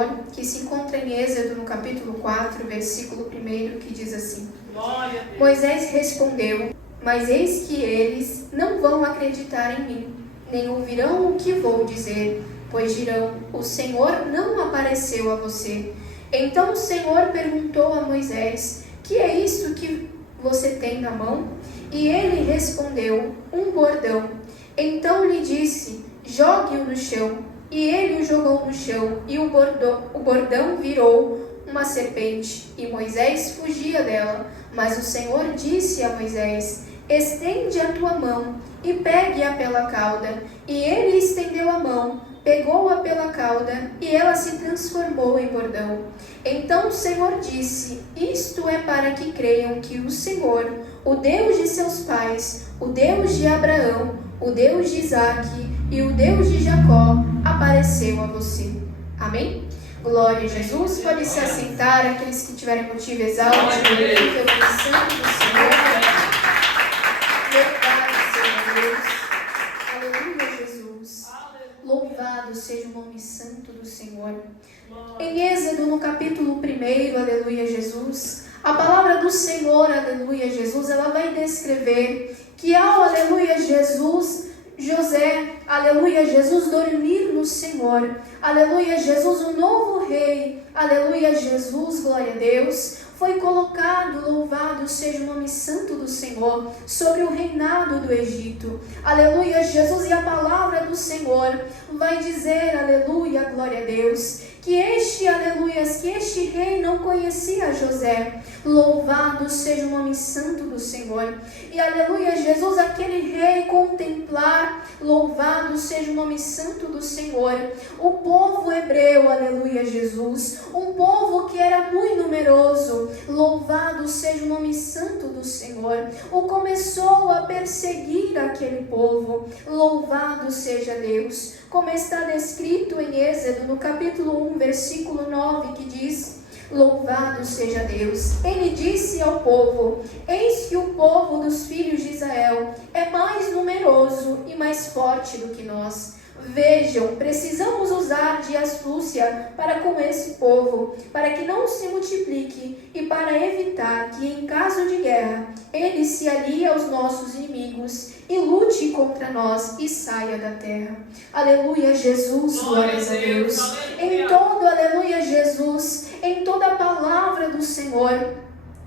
Senhor, que se encontra em Êxodo, no capítulo 4, versículo 1, que diz assim: Moisés respondeu: Mas eis que eles não vão acreditar em mim, nem ouvirão o que vou dizer, pois dirão: O Senhor não apareceu a você. Então o Senhor perguntou a Moisés: Que é isso que você tem na mão? E ele respondeu: Um bordão. Então lhe disse: Jogue-o no chão. E ele o jogou no chão, e o bordão virou uma serpente, e Moisés fugia dela. Mas o Senhor disse a Moisés: Estende a tua mão e pegue-a pela cauda. E ele estendeu a mão, pegou-a pela cauda, e ela se transformou em bordão. Então o Senhor disse: Isto é para que creiam que o Senhor, o Deus de seus pais, o Deus de Abraão, o Deus de Isaque e o Deus de Jacó, apareceu a você. Amém? Glória a Jesus. Pode se assentar, aqueles que tiverem motivo, exalte o nome santo do Senhor. Louvado seja Deus. Aleluia, Jesus. Louvado seja o nome santo do Senhor. Em Êxodo, no capítulo 1, aleluia, Jesus, a palavra do Senhor, aleluia, Jesus, ela vai descrever que ao, aleluia, Jesus, José, aleluia, Jesus, dormir no Senhor, aleluia, Jesus, o novo rei, aleluia, Jesus, glória a Deus, foi colocado, louvado seja o nome santo do Senhor, sobre o reinado do Egito, aleluia, Jesus, e a palavra do Senhor vai dizer, aleluia, glória a Deus, que este rei não conhecia José, louvado seja o nome santo do Senhor, e aleluia, Jesus, aquele rei contemplar, louvado seja o nome santo do Senhor, o povo hebreu, aleluia, Jesus, um povo que era muito numeroso, louvado seja o nome santo do Senhor, o começou a perseguir aquele povo, louvado seja Deus, como está descrito em Êxodo, no capítulo 1, versículo 9, que diz: Louvado seja Deus. Ele disse ao povo: Eis que o povo dos filhos de Israel é mais numeroso e mais forte do que nós. Vejam, precisamos usar de astúcia para com esse povo, para que não se multiplique e para evitar que, em caso de guerra, ele se alie aos nossos inimigos e lute contra nós e saia da terra. Aleluia, Jesus, glórias a Deus. Em todo, aleluia, Jesus, em toda a palavra do Senhor,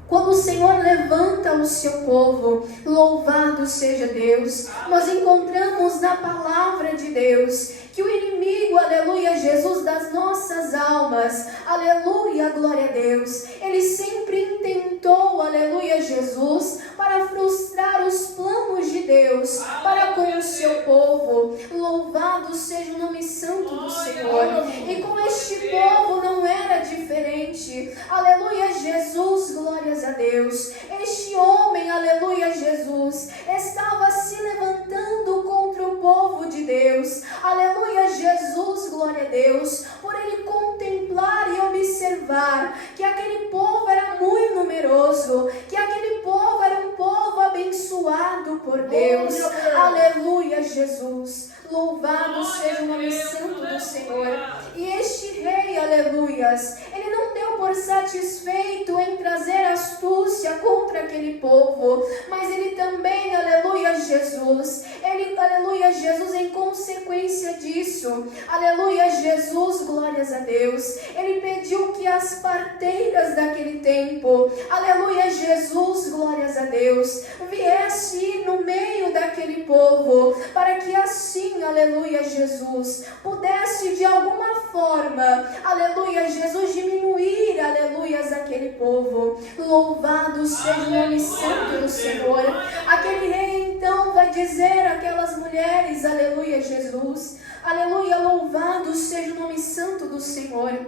quando o Senhor levanta o seu povo, louvado seja Deus, nós encontramos na palavra de Deus que o inimigo, aleluia, Jesus, das nossas almas, aleluia, glória a Deus, ele sempre intentou, aleluia, Jesus, para frustrar os planos de Deus para com o seu povo, louvado seja o nome santo do Senhor, e com este povo não era diferente, aleluia, Jesus, glórias a Deus, este homem, aleluia, Jesus, estava se levantando contra o povo de Deus, aleluia, Jesus, glória a Deus, por ele contemplar e observar que aquele povo era muito numeroso, que aquele povo era um povo abençoado por Deus, aleluia, Jesus, louvado seja o nome santo do Senhor, e este rei, aleluias, ele não deu por satisfeito em trazer astúcia contra aquele povo, mas ele também, aleluia, Jesus, ele, aleluia, Jesus, em consequência disso, aleluia, Jesus, glórias a Deus, ele pediu que as parteiras daquele tempo, aleluia, Jesus, glórias a Deus, viesse no meio daquele povo, para que assim, aleluia, Jesus, pudesse de alguma forma, aleluia, Jesus, diminuir, aleluias, aquele povo, louvado seja o nome santo do Senhor. Aquele rei então vai dizer àquelas mulheres, aleluia, Jesus, aleluia, louvado seja o nome santo do Senhor,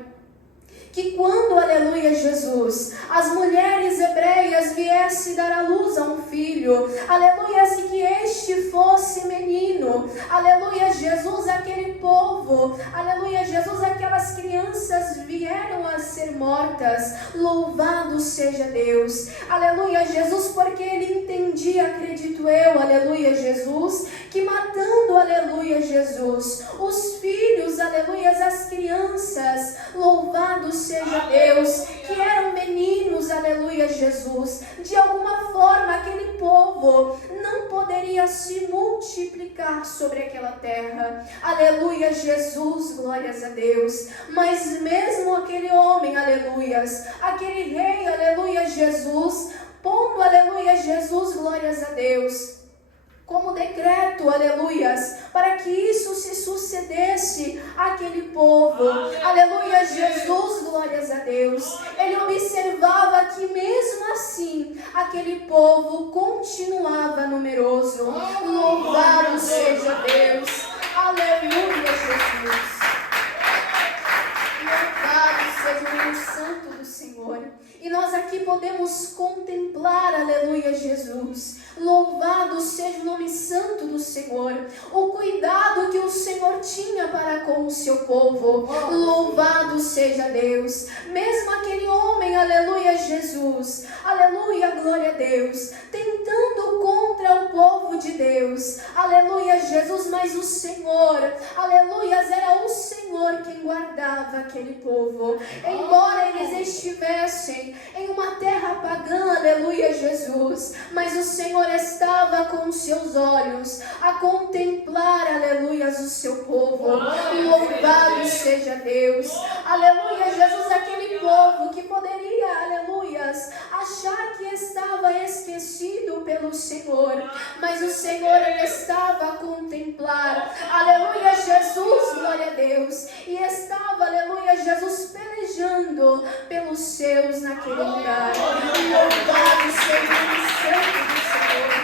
que quando, aleluia, Jesus, as mulheres hebreias viessem dar à luz a um filho, aleluia, e que este fosse menino, aleluia, Jesus, aquele povo, aleluia, Jesus, aquelas crianças vieram a ser mortas, louvado seja Deus, aleluia, Jesus, porque ele entendia, acredito eu, aleluia, Jesus, que matando, aleluia, Jesus, os filhos, aleluia, as crianças, aleluias. Louvado seja Deus, que eram meninos, aleluia, Jesus. De alguma forma, aquele povo não poderia se multiplicar sobre aquela terra. Aleluia, Jesus, glórias a Deus. Mas mesmo aquele homem, aleluias, aquele rei, aleluia, Jesus, pondo, aleluia, Jesus, glórias a Deus, como decreto, aleluias, para que isso se sucedesse àquele povo, aleluia, Jesus, glórias a Deus. Ele observava que mesmo assim, aquele povo continuava numeroso. Louvado seja Deus, aleluia, Jesus. Louvado seja o nome santo do Senhor. E nós aqui podemos contemplar, aleluia, Jesus. Louvado seja o nome santo do Senhor. O cuidado que o Senhor tinha para com o seu povo. Louvado seja Deus. Mesmo aquele homem, aleluia, Jesus. Aleluia, glória a Deus. Tentando contra o povo de Deus. Aleluia, Jesus. Mas o Senhor, aleluia, era o Senhor quem guardava aquele povo. Embora eles estivessem em uma terra pagã, aleluia, Jesus, mas o Senhor estava com os seus olhos a contemplar, aleluia, o seu povo. Louvado seja Deus, aleluia, Jesus, aquele povo que poderia, aleluia, achar que estava esquecido pelo Senhor, mas o Senhor estava a contemplar, aleluia, Jesus, glória a Deus, e estava, aleluia, Jesus, pelejando pelos seus naquele lugar. Louvado seja o nome santo do Senhor.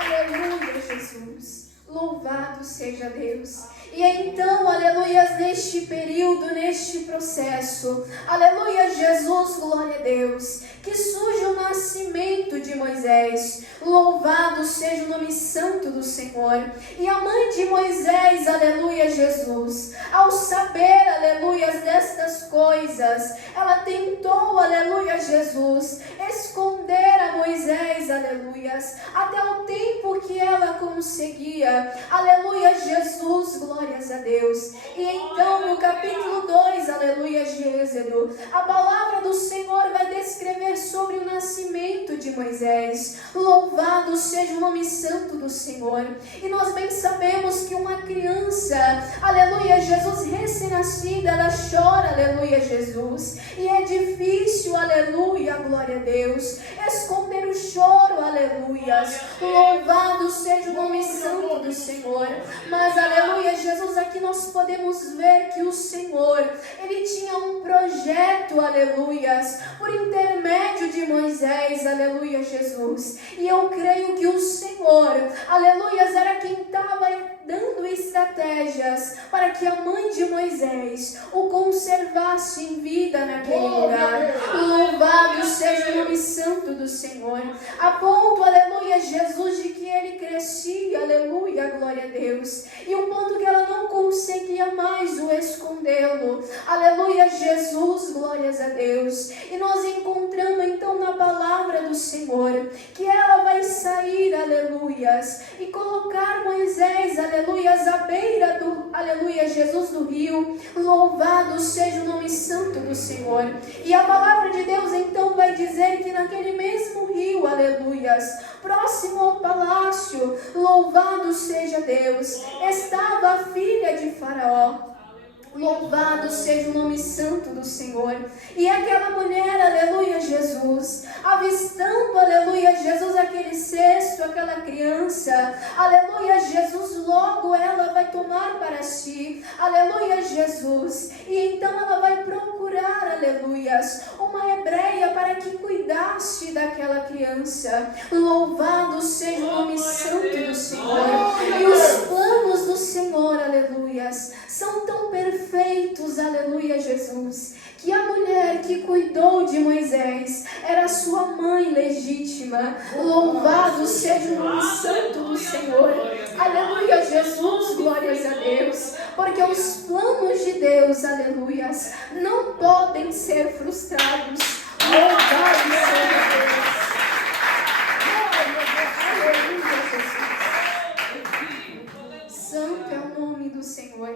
Aleluia, Jesus. Louvado seja Deus. E então, aleluia, neste período, neste processo, aleluia, Jesus, glória a Deus, que surge o nascimento de Moisés. Louvado seja o nome santo do Senhor. E a mãe de Moisés, aleluia, Jesus, ao saber, aleluia, destas coisas, ela tentou, aleluia, Jesus, esconder a Moisés, aleluia, até o tempo que ela conseguia, aleluia, Jesus, glórias a Deus. E então no capítulo 2, aleluia, de Êxodo, a palavra do Senhor vai descrever sobre o nascimento de Moisés. Louvado seja o nome santo do Senhor. E nós bem sabemos que uma criança, aleluia, Jesus, recém-nascida, ela chora, aleluia, Jesus, e é difícil, aleluia, glória a Deus, esconder o choro, aleluia. Louvado seja o nome santo do Senhor. Mas, aleluia, Jesus, aqui nós podemos ver que o Senhor, Ele tinha um projeto, aleluia, por intermédio de Moisés, aleluia, Jesus. E eu creio que o Senhor, aleluia, era quem estava dando estratégias para que a mãe de Moisés o conservasse em vida naquele lugar. Louvado seja o nome santo do Senhor. A ponto, aleluia, Jesus, de que ele crescia, aleluia, glória a Deus. E o ponto que ela não conseguia mais o escondê-lo. Aleluia, Jesus, glórias a Deus. E nós encontramos então na palavra do Senhor que ela vai sair, aleluias, e colocar Moisés, aleluias, à beira do, aleluia, Jesus, do rio. Louvado seja o nome santo do Senhor. E a palavra de Deus então vai dizer que naquele mesmo rio, aleluias, próximo ao palácio, louvado seja Deus, estava a filha de Faraó. Louvado seja o nome santo do Senhor. E aquela mulher, aleluia, Jesus, avistando, aleluia, Jesus, aquele cesto, aquela criança, aleluia, Jesus, logo ela vai tomar para si, aleluia, Jesus, e então ela vai procurar, aleluia, uma hebreia para que cuidasse daquela criança. Louvado seja o nome santo do Senhor. E os planos do Senhor, aleluia, são tão perfeitos, aleluia, Jesus, que a mulher que cuidou de Moisés era sua mãe legítima. Louvado seja o nome santo do Senhor. Aleluia, Jesus, glórias a Deus, porque os planos de Deus, aleluia, não podem ser frustrados. Louvado seja Deus. Aleluia, Jesus. Santo é o nome do Senhor.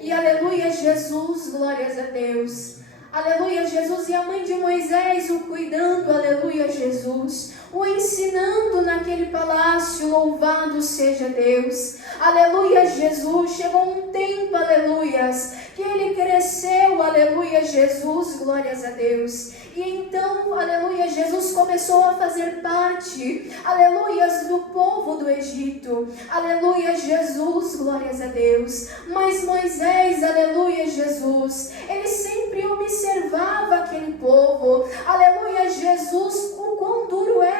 E aleluia, Jesus, glórias a Deus. Aleluia, Jesus. E a mãe de Moisés o cuidando, aleluia, Jesus. O ensinando naquele palácio, louvado seja Deus. Aleluia, Jesus. Chegou um tempo, aleluias, que ele cresceu, aleluia, Jesus, glórias a Deus. E então, aleluia, Jesus começou a fazer parte, aleluias, do povo do Egito. Aleluia, Jesus, glórias a Deus. Mas Moisés, aleluia, Jesus, ele sempre observava aquele povo. Aleluia, Jesus, o quão duro eram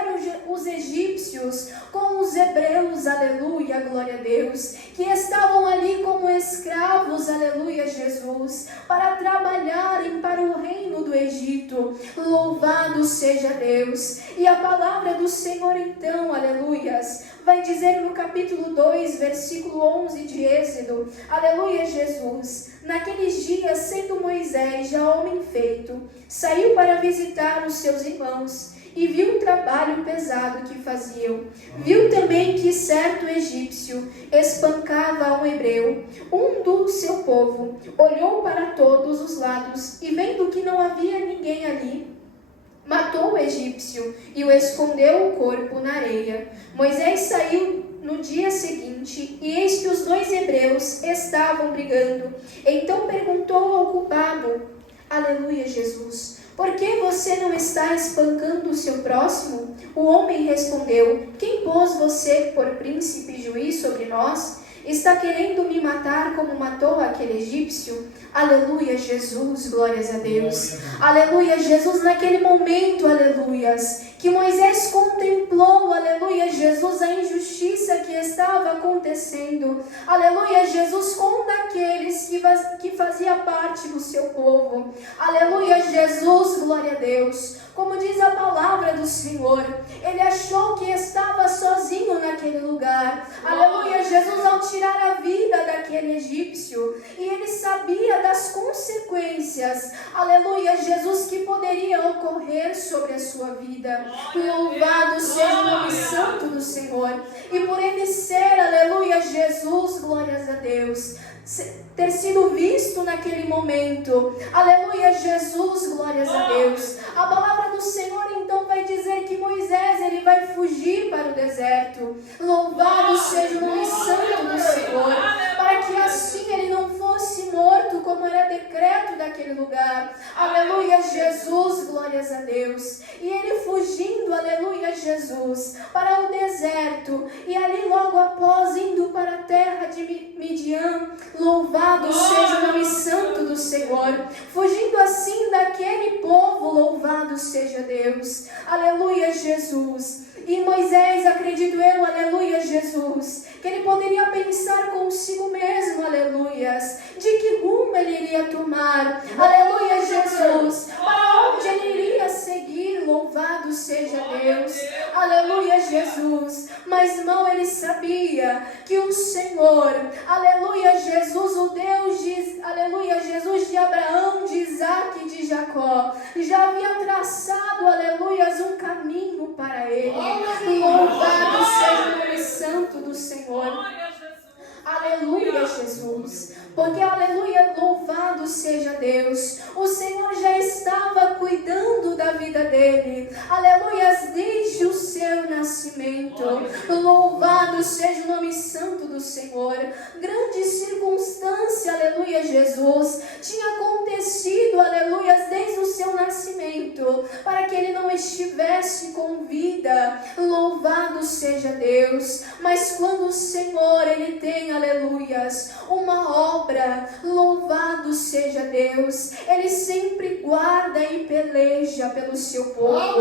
os egípcios com os hebreus, aleluia, glória a Deus, que estavam ali como escravos, aleluia, Jesus, para trabalharem para o reino do Egito. Louvado seja Deus. E a palavra do Senhor então, aleluias, vai dizer no capítulo 2, versículo 11 de Êxodo, aleluia, Jesus. Naqueles dias, sendo Moisés já homem feito, saiu para visitar os seus irmãos e viu o trabalho pesado que faziam. Viu também que certo egípcio espancava um hebreu, um do seu povo. Olhou para todos os lados e, vendo que não havia ninguém ali, matou o egípcio e o escondeu o corpo na areia. Moisés saiu no dia seguinte, e eis que os dois hebreus estavam brigando. Então perguntou ao culpado, aleluia, Jesus, por que você não está espancando o seu próximo? O homem respondeu, quem pôs você por príncipe e juiz sobre nós? Está querendo me matar como matou aquele egípcio? Aleluia, Jesus, glórias a Deus. Aleluia, Jesus, naquele momento, aleluias, que Moisés contemplou, aleluia, Jesus, a injustiça que estava acontecendo, aleluia, Jesus, com daqueles que fazia parte do seu povo, aleluia, Jesus, glória a Deus. Como diz a palavra do Senhor, ele achou que estava sozinho naquele lugar, aleluia, Jesus, ao tirar a vida daquele egípcio, e ele sabia das consequências, aleluia, Jesus, que poderia ocorrer sobre a sua vida. Louvado seja o nome santo do Senhor. E por ele ser, aleluia, Jesus, glórias a Deus, ter sido visto naquele momento, aleluia, Jesus, glórias a Deus. A palavra do Senhor então vai dizer que Moisés, ele vai fugir para o deserto. Louvado seja o nome santo do Senhor, para que assim ele não fosse morto, como era decreto daquele lugar. Aleluia, Jesus, glórias a Deus. E ele fugindo, aleluia, Jesus, para o deserto, e ali logo após indo para a terra de Midian, louvado seja o nome santo do Senhor, fugindo assim daquele povo, louvado seja Deus, aleluia, Jesus. E Moisés, acredito eu, aleluia, Jesus, que ele poderia pensar consigo mesmo, aleluias, de que rumo ele iria tomar, aleluia, Jesus, para onde ele iria seguir, louvado seja Deus, aleluia, Jesus. Mas não, ele sabia que o Senhor, aleluia, Jesus, o Deus de, aleluia, Jesus, de Abraão, de Isaac e de Jacó, já havia traçado, aleluia, um caminho para ele. Louvado seja o nome santo do Senhor. Aleluia, Jesus. Porque, aleluia, louvado seja Deus. O Senhor já estava cuidando da vida dele. Aleluia, desde o seu nascimento. Louvado seja o nome santo do Senhor. Grande circunstância, aleluia, Jesus, tinha acontecido, aleluia, desde o seu nascimento, para que ele não estivesse com vida. Louvado seja Deus. Mas quando o Senhor, ele tem, aleluias, uma obra, louvado seja Deus, ele sempre guarda e peleja pelo seu povo.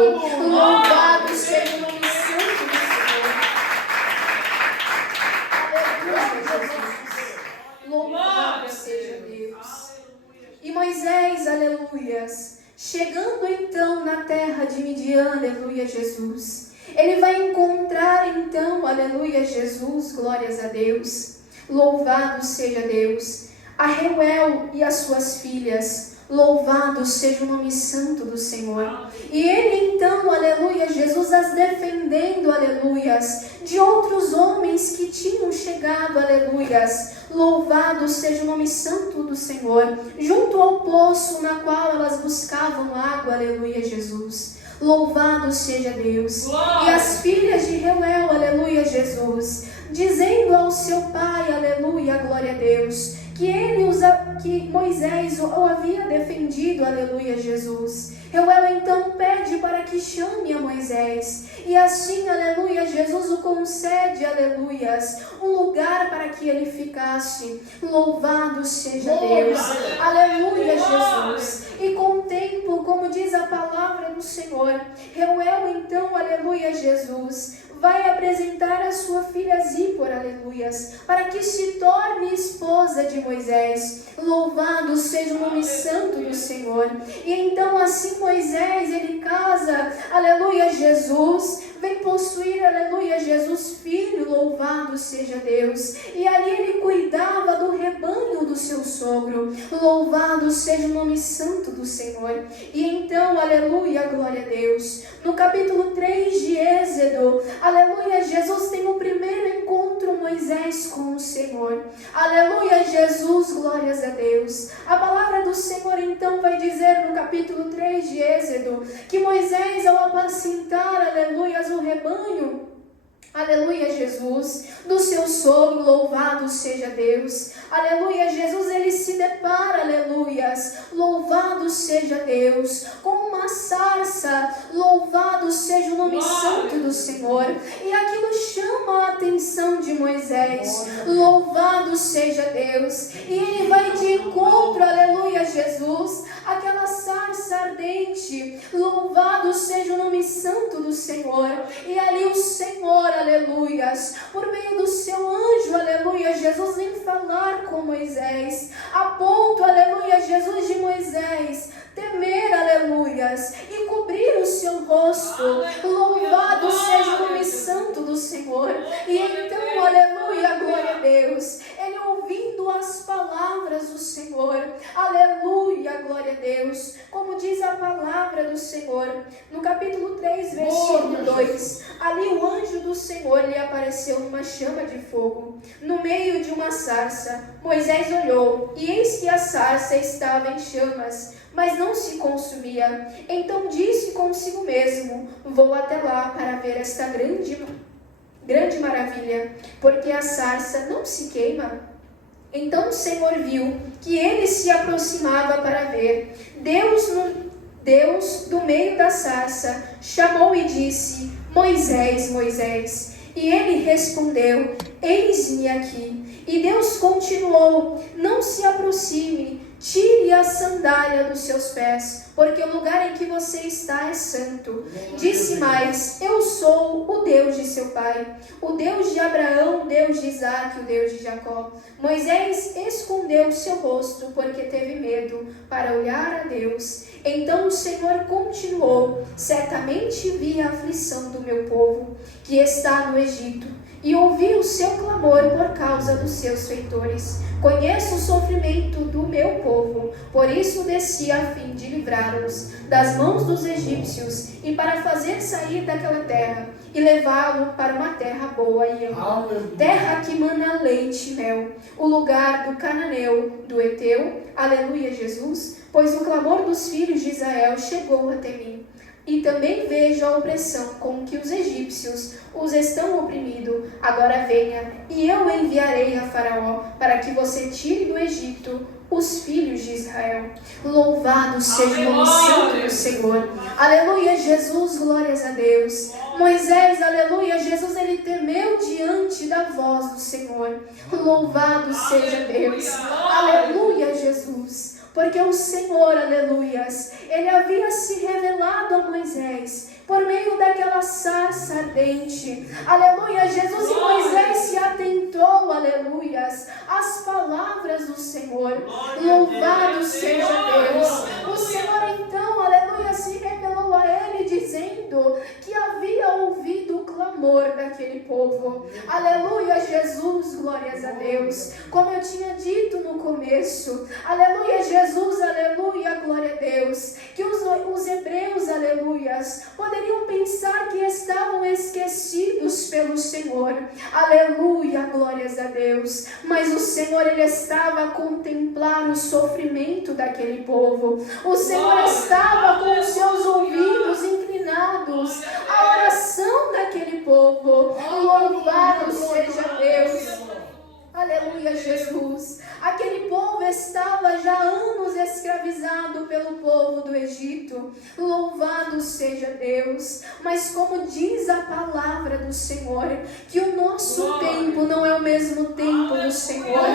Louvado seja o nome santo do Senhor. Aleluia, Jesus. Louvado seja Deus. E Moisés, aleluias, chegando então na terra de Midian, aleluia, Jesus, ele vai encontrar então, aleluia, Jesus, glórias a Deus. Louvado seja Deus, a Reuel e as suas filhas, Louvado seja o nome santo do Senhor. E ele então, aleluia, Jesus as defendendo, aleluias, de outros homens que tinham chegado, aleluias. Louvado seja o nome santo do Senhor, junto ao poço na qual elas buscavam água, aleluia, Jesus. Louvado seja Deus. E as filhas de Reuel, aleluia, Jesus, dizendo ao seu pai, aleluia, glória a Deus, que Moisés o havia defendido, aleluia, Jesus. Reuel então pede para que chame a Moisés, e assim, aleluia, Jesus o concede, aleluias, um lugar para que ele ficasse. Louvado seja Deus, aleluia, Jesus. E com o tempo, como diz a palavra do Senhor, Reuel então, aleluia, Jesus, vai apresentar a sua filha Zípora, aleluias, para que se torne esposa de Moisés. Louvado seja o nome santo do Senhor. E então assim Moisés, ele casa, aleluia, Jesus, vem possuir, aleluia, Jesus, filho, louvado seja Deus. E ali ele cuidava do rebanho do seu sogro. Louvado seja o nome santo do Senhor. E então, aleluia, glória a Deus. No capítulo 3 de Êxodo, aleluia, Jesus tem o primeiro encontro, Moisés, com o Senhor. Aleluia, Jesus, glórias a Deus. A palavra do Senhor então vai dizer no capítulo 3 de Êxodo, que Moisés, ao apacentar, aleluia, o rebanho, aleluia, Jesus, do seu sogro, louvado seja Deus. Aleluia, Jesus, ele se depara, aleluias, louvado seja Deus, com uma sarça, louvado seja o nome santo do Senhor. E aquilo chama a atenção de Moisés, louvado seja Deus. E ele vai de encontro, aleluia, Jesus, aquela sarça ardente, louvado seja o nome santo do Senhor. E ali o Senhor, aleluias, por meio do seu anjo, aleluia, Jesus vem falar com Moisés, a ponto, aleluia, Jesus, de Moisés temer, aleluias, e cobrir o seu rosto. Louvado seja o nome santo do Senhor. E então, aleluia, glória a Deus, ele ouvindo as palavras do Senhor, aleluia, glória a Deus, como diz a palavra do Senhor, no capítulo 3, versículo 2, ali o anjo do Senhor lhe apareceu numa chama de fogo, no meio de uma sarça. Moisés olhou, e eis que a sarça estava em chamas, mas não se consumia. Então disse consigo mesmo: vou até lá para ver esta grande maravilha, porque a sarça não se queima. Então o Senhor viu que ele se aproximava para ver. Deus, do meio da sarça, chamou e disse: Moisés, Moisés. E ele respondeu: eis-me aqui. E Deus continuou: não se aproxime, tire a sandália dos seus pés, porque o lugar em que você está é santo. Disse mais: eu sou o Deus de seu pai, o Deus de Abraão, o Deus de Isaque, o Deus de Jacó. Moisés escondeu o seu rosto, porque teve medo, para olhar a Deus. Então o Senhor continuou: certamente vi a aflição do meu povo, que está no Egito, e ouvi o seu clamor por causa dos seus feitores. Conheço o sofrimento do meu povo, por isso desci a fim de livrá-los das mãos dos egípcios e para fazer sair daquela terra e levá-lo para uma terra boa e ampla, terra que mana leite e mel, o lugar do cananeu, do Eteu, aleluia, Jesus, pois o clamor dos filhos de Israel chegou até mim. E também vejo a opressão com que os egípcios os estão oprimindo. Agora venha, e eu enviarei a Faraó, para que você tire do Egito os filhos de Israel. Louvado seja o nome santo do Senhor. Aleluia, Jesus, glórias a Deus. Moisés, aleluia, Jesus, ele temeu diante da voz do Senhor. Louvado seja Deus. Aleluia, Jesus. Porque o Senhor, aleluias, ele havia se revelado a Moisés por meio daquela sarça ardente. Aleluia, Jesus, e Moisés se atentou, aleluias, às palavras do Senhor. Louvado seja Deus. O Senhor então, aleluia, se revelou a ele dizendo que havia ouvido o clamor daquele povo. Aleluia, Jesus, glórias a Deus. Como eu tinha dito no começo, aleluia, Jesus, aleluia, glória a Deus, que os hebreus, aleluias, poderiam pensar que estavam esquecidos pelo Senhor. Aleluia, glórias a Deus. Mas o Senhor, Ele estava a contemplar o sofrimento daquele povo. O Senhor estava com os seus ouvidos inclinados à oração daquele povo. Louvado seja Deus. Aleluia, Jesus. Aquele povo estava já há anos escravizado pelo povo do Egito. Louvado seja Deus. Mas como diz a palavra do Senhor, que o nosso tempo não é o mesmo tempo do Senhor.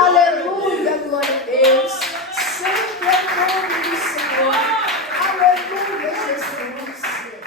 Aleluia, glória a Deus. Sempre é o nome do Senhor. Aleluia, Jesus.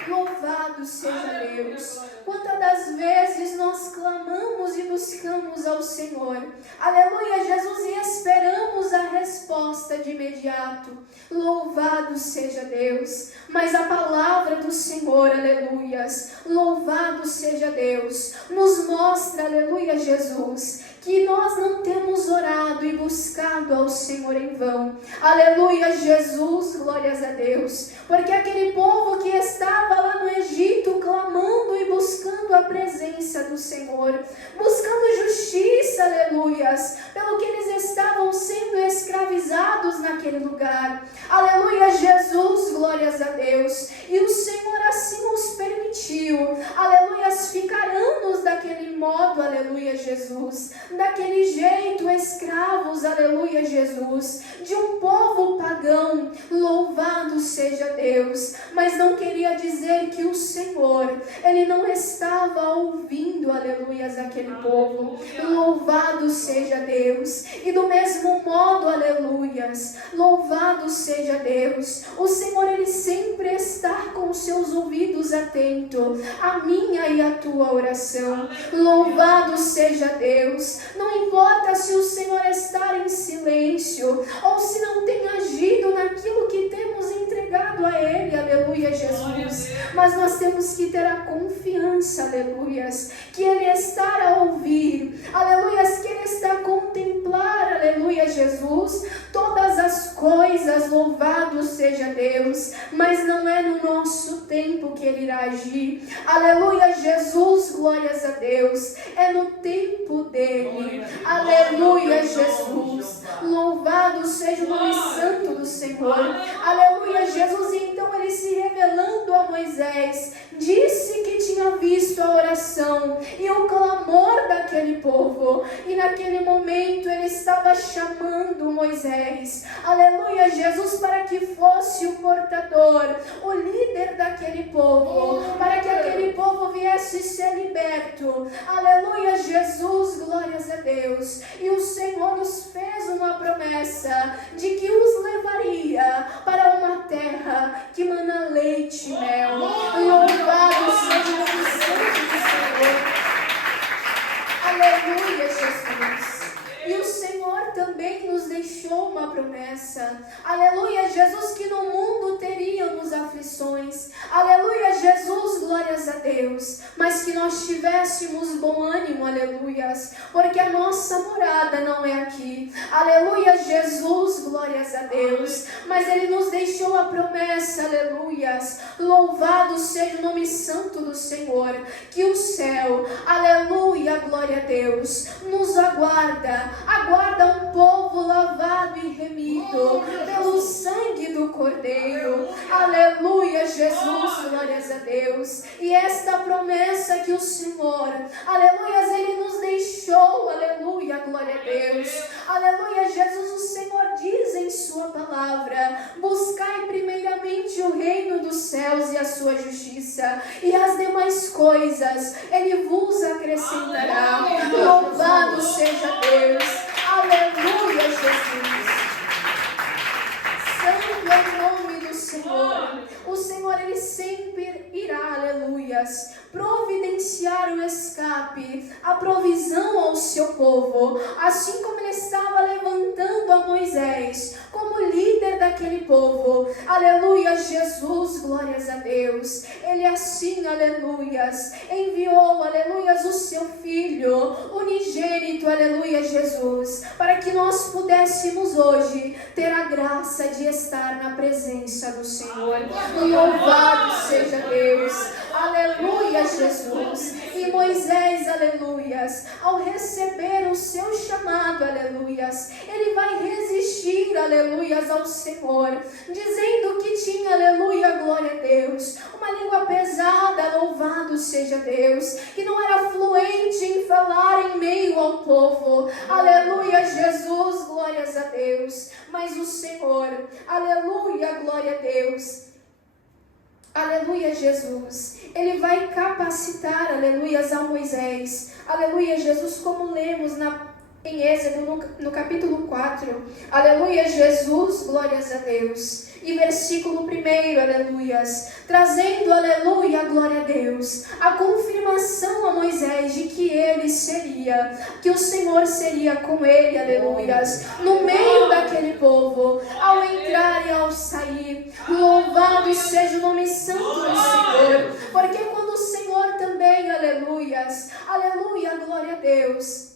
Louvado seja Deus. Quantas das vezes nós clamamos e buscamos ao Senhor, aleluia, Jesus, e esperamos a resposta de imediato. Louvado seja Deus. Mas a palavra do Senhor, aleluias, louvado seja Deus, nos mostra, aleluia, Jesus, que nós não temos orado e buscado ao Senhor em vão. Aleluia, Jesus, glórias a Deus. Porque aquele povo que estava lá no Egito clamando e buscando a presença do Senhor, buscando justiça, aleluias, pelo que eles estavam sendo escravizados naquele lugar. Aleluia, Jesus, glórias a Deus. E o Senhor assim os permitiu, aleluias, ficar anos daquele modo, aleluia, Jesus, daquele jeito, escravos, aleluia, Jesus, de um povo pagão. Louvado seja Deus. Mas não queria dizer que o Senhor, Ele não estava ouvindo, aleluias, aquele povo. Louvado seja Deus. E do mesmo modo, aleluias, louvado seja Deus, o Senhor, Ele sempre está com os seus ouvidos atentos à minha e à tua oração. Louvado seja Deus. Não importa se o Senhor está em silêncio ou se não tem agido naquilo que temos entregado a Ele, aleluia, Jesus, mas nós temos que ter a confiança, aleluias, que Ele está a ouvir, aleluias, que Ele está a contemplar, aleluia, Jesus, todas as coisas. Louvado seja Deus. Mas não é no nosso tempo que Ele irá agir, aleluia, Jesus, glórias a Deus, é no tempo dEle. Aleluia, Jesus. Louvado seja o nome santo do Senhor. Aleluia, Jesus. E então Ele, se revelando a Moisés, disse que tinha visto a oração e o clamor daquele povo. E naquele momento Ele estava chamando Moisés, aleluia, Jesus, para que fosse o portador, o líder daquele povo, para que aquele povo viesse ser liberto. Aleluia, Jesus, glórias a Deus. E o Senhor nos fez uma promessa de que os levaria para uma terra que mana leite e mel. Louvado seja o nome santo do Senhor. Aleluia, Jesus. E o Senhor também nos deixou uma promessa. Aleluia, Jesus, que no mundo teríamos aflições. Aleluia, Jesus, glórias a Deus. Mas que nós tivéssemos bom ânimo, aleluias, porque a nossa morada não é aqui. Aleluia, Jesus, glórias a Deus. Mas Ele nos deixou a promessa, aleluias. Louvado seja o nome santo do Senhor. Que o céu, aleluia, glória a Deus, nos aguarda um povo lavado e remido pelo sangue do Cordeiro. Aleluia, Jesus, glórias a Deus. E esta promessa que o Senhor, aleluia, Ele nos deixou, aleluia, glória a Deus. Aleluia, Jesus, o Senhor diz em sua palavra: buscai primeiramente o reino dos céus e a sua justiça, e as demais coisas Ele vos acrescentará. Louvado seja Deus. Aleluia, Jesus. Santo é o nome do Senhor. Senhor, Ele sempre irá, aleluias, providenciar o escape, a provisão ao seu povo, assim como Ele estava levantando a Moisés como líder daquele povo, aleluia, Jesus, glórias a Deus, Ele assim, aleluias, enviou, aleluias, o seu Filho unigênito, aleluia, Jesus, para que nós pudéssemos hoje ter a graça de estar na presença do Senhor. Louvado seja Deus, aleluia, Jesus. E Moisés, aleluias, ao receber o seu chamado, aleluias, ele vai resistir, aleluias, ao Senhor, dizendo que tinha, aleluia, glória a Deus, uma língua pesada, louvado seja Deus, que não era fluente em falar em meio ao povo, aleluia, Jesus, glórias a Deus, mas o Senhor, aleluia, glória a Deus, aleluia, Jesus, Ele vai capacitar, aleluias, a Moisés, aleluia, Jesus, como lemos em Êxodo, no capítulo 4, aleluia, Jesus, glórias a Deus, e versículo 1, aleluias, trazendo, aleluia, glória a Deus, a confirmação a Moisés de que ele seria, que o Senhor seria com ele, aleluias, no meio daquele povo, ao entrar e ao sair, louvado seja o nome santo do Senhor, porque quando o Senhor também, aleluias, aleluia, glória a Deus,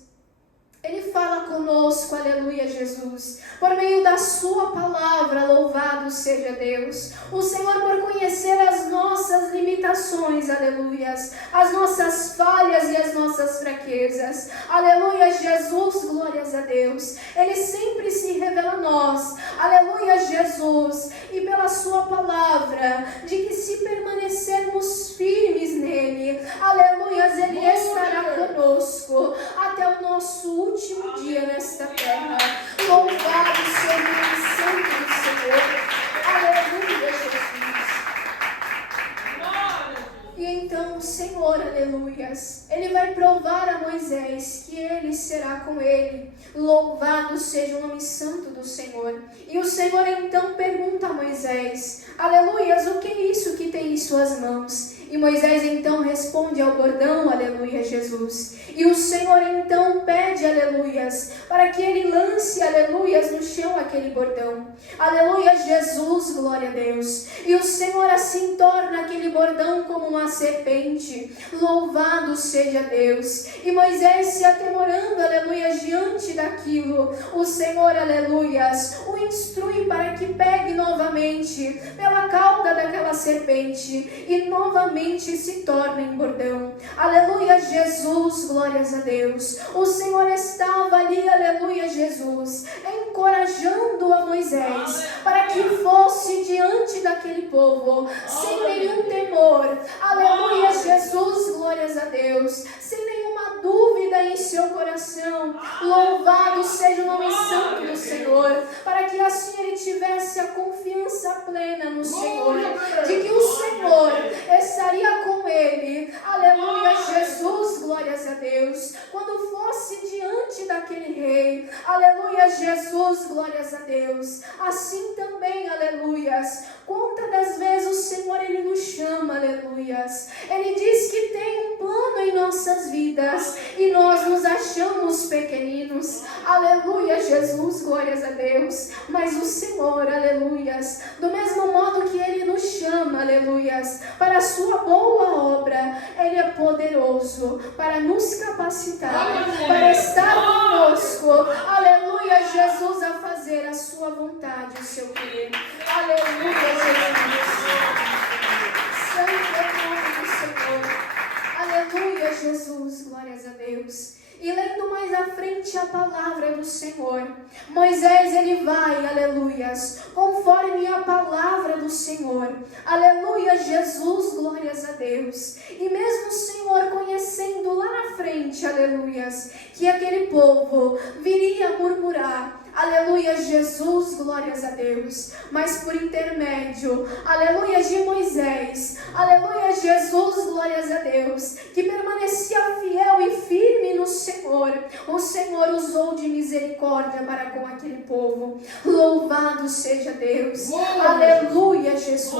Ele fala conosco, aleluia, Jesus, por meio da sua palavra, louvado seja Deus, o Senhor por conhecer as nossas limitações, aleluias, as nossas falhas e as nossas fraquezas, aleluia, Jesus, glórias a Deus, Ele sempre se revela a nós, aleluia, Jesus, e pela sua palavra, de que se permanecermos firmes nele, aleluias, Ele estará conosco, até o nosso último dia nesta terra. Louvado seja o nome santo do Senhor. Aleluia, Jesus. E então o Senhor, aleluias, Ele vai provar a Moisés que Ele será com ele. Louvado seja o nome santo do Senhor. E o Senhor então pergunta a Moisés, aleluias, o que é isso que tem em suas mãos? E Moisés então responde ao bordão, aleluia, Jesus. E o Senhor então pede, aleluias, para que ele lance, aleluias, no chão aquele bordão. Aleluia, Jesus, glória a Deus. E o Senhor assim torna aquele bordão como uma serpente. Louvado seja Deus. E Moisés se atemorando, aleluia, diante daquilo, o Senhor, aleluias, o instrui para que pegue novamente pela cauda daquela serpente e novamente se torna em bordão. Aleluia, Jesus, glórias a Deus. O Senhor estava ali, aleluia, Jesus, encorajando a Moisés para que fosse diante daquele povo sem nenhum temor. Aleluia, Jesus, glórias a Deus, sem nenhuma dúvida em seu coração. Louvado seja o nome santo do Senhor, para que assim ele tivesse a confiança plena no Senhor, de que o Senhor estaria com ele. Aleluia, Jesus, glórias a Deus, quando fosse diante daquele rei. Aleluia, Jesus, glórias a Deus. Assim também, aleluias, quantas das vezes o Senhor, Ele nos chama, aleluias, Ele diz que tem um plano em nossas vidas e nós nos achamos pequeninos. Aleluia, Jesus, glórias a Deus. Mas o Senhor, aleluias, do mesmo modo que Ele nos chama, aleluias, para a sua boa obra, Ele é poderoso para nos capacitar, para estar conosco. Aleluia, Jesus, a fazer a sua vontade, o seu querer. Aleluia, Jesus. Santo é o nome do Senhor. Aleluia, Jesus, glórias a Deus. E lendo mais à frente a palavra do Senhor, Moisés, ele vai, aleluias, conforme a palavra do Senhor. Aleluia, Jesus, glórias a Deus. E mesmo o Senhor conhecendo lá na frente, aleluias, que aquele povo viria murmurar, aleluia, Jesus, glórias a Deus, mas por intermédio, aleluia, de Moisés, aleluia, Jesus, glórias a Deus, que permanecia fiel e firme no Senhor, o Senhor usou de misericórdia misericórdia para com aquele povo. Louvado seja Deus. Aleluia, Jesus.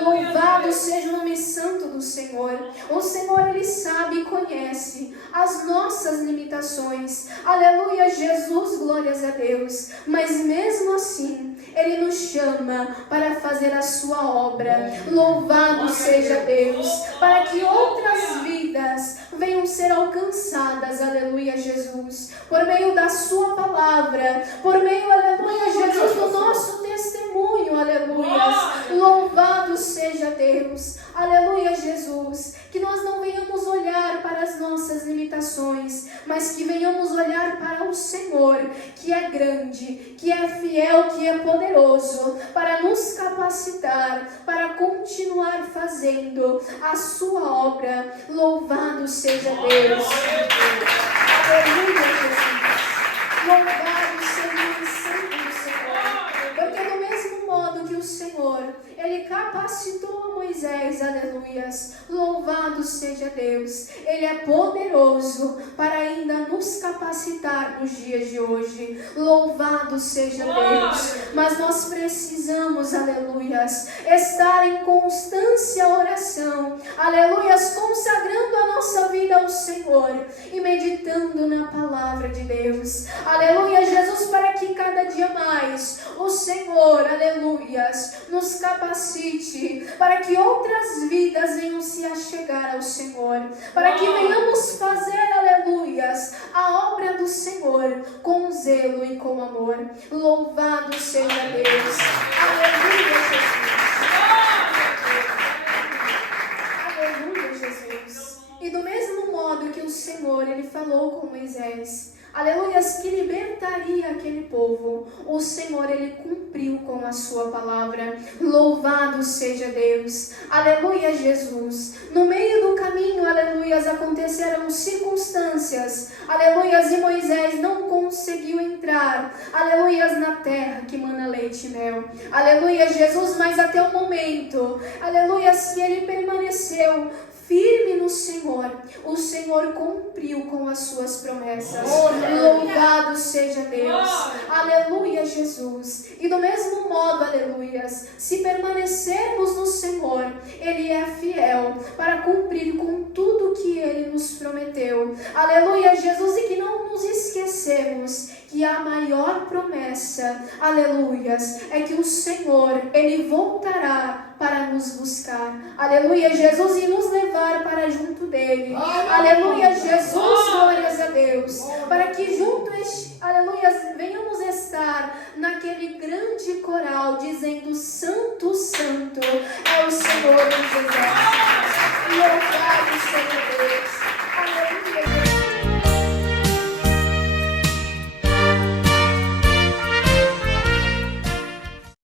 Louvado seja o nome santo do Senhor. O Senhor, Ele sabe e conhece as nossas limitações. Aleluia, Jesus, glórias a Deus. Mas mesmo assim, Ele nos chama para fazer a sua obra. Louvado seja Deus, para que outras vidas venham ser alcançadas, aleluia, Jesus, por meio da sua palavra, por meio, aleluia, Jesus, do nosso testemunho, aleluia. Louvado seja Deus, aleluia, Jesus, que nós não venhamos olhar para as nossas limitações, mas que venhamos olhar para o Senhor, que é grande, que é fiel, que é poderoso, para nos capacitar, para continuar fazendo a sua obra. Louvado seja Deus. Aleluia, Jesus. Louvado seja o santo do Senhor. Porque do mesmo modo que o Senhor, Ele capacitou Moisés, aleluias, louvado seja Deus, Ele é poderoso para ainda nos capacitar nos dias de hoje. Louvado seja Deus. Mas nós precisamos, aleluias, estar em constância oração, aleluias, consagrando a nossa vida ao Senhor e meditando na palavra de Deus. Aleluia, Jesus, para que cada dia mais o Senhor, aleluias, nos capacite, para que outras vidas venham se achegar ao Senhor, para que venhamos fazer, aleluias, a obra do Senhor com zelo e com amor. Louvado seja Deus. Aleluia, Jesus. Aleluia, Jesus. E do mesmo modo que o Senhor, Ele falou com Moisés, aleluias, que libertaria aquele povo, o Senhor, Ele cumpriu com a sua palavra. Louvado seja Deus. Aleluia, Jesus. No meio do caminho, aleluias, aconteceram circunstâncias, aleluias, e Moisés não conseguiu entrar, aleluias, na terra que mana leite e mel. Aleluia, Jesus, mas até o momento, aleluias, que ele permaneceu firme no Senhor, o Senhor cumpriu com as suas promessas. Louvado seja Deus. Aleluia, Jesus. E do mesmo modo, aleluias, se permanecermos no Senhor, Ele é fiel para cumprir com tudo que Ele nos prometeu. Aleluia, Jesus. E que não nos esquecemos que a maior promessa, aleluias, é que o Senhor, Ele voltará para nos buscar, aleluia, Jesus, e nos levar para junto dEle, aleluia, Jesus, glórias a Deus, para que juntos, aleluia, venhamos estar naquele grande coral, dizendo, Santo, Santo, é o Senhor dos Exércitos, louvado seja Deus.